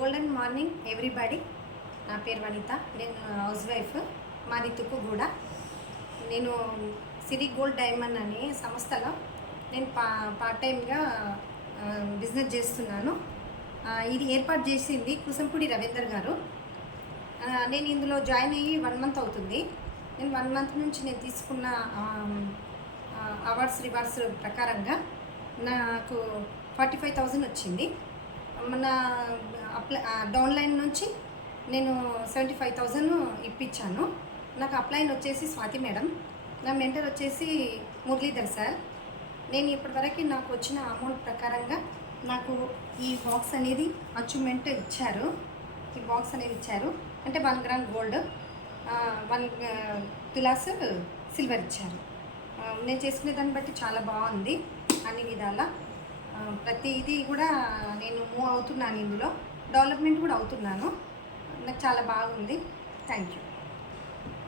Golden morning everybody. నా పేరు వనిత, నేను హౌస్ వైఫ్, మాది తుక్కుగూడ. నేను సిరి గోల్డ్ డైమండ్ అనే సంస్థలో నేను పార్ట్ టైంగా బిజినెస్ చేస్తున్నాను. ఇది ఏర్పాటు చేసింది కుసంపూడి రవీందర్ గారు. నేను ఇందులో జాయిన్ అయ్యి 1 మంత్ అవుతుంది. నేను 1 మంత్ నుంచి నేను తీసుకున్న అవార్డ్స్ రివార్డ్స్ ప్రకారంగా నాకు 45,000 వచ్చింది. మన డౌన్లైన్ నుంచి నేను 75,000 ఇప్పించాను. నాకు అప్లైన్ వచ్చేసి స్వాతి మేడం, నా మెంటర్ వచ్చేసి మురళీధర్ సార్. నేను ఇప్పటివరకు నాకు వచ్చిన అమౌంట్ ప్రకారంగా నాకు ఈ బాక్స్ అనేది అచీవ్మెంట్ ఇచ్చారు. ఈ బాక్స్ అనేది ఇచ్చారు అంటే 1 గ్రామ్ గోల్డ్, 1 తులాస్ సిల్వర్ ఇచ్చారు. నేను చేసుకునే దాన్ని బట్టి చాలా బాగుంది. అన్ని విధాల ప్రతి ఇది కూడా నేను మూవ్ అవుతున్నాను, ఇందులో డెవలప్మెంట్ కూడా అవుతున్నాను. నాకు చాలా బాగుంది. Thank you.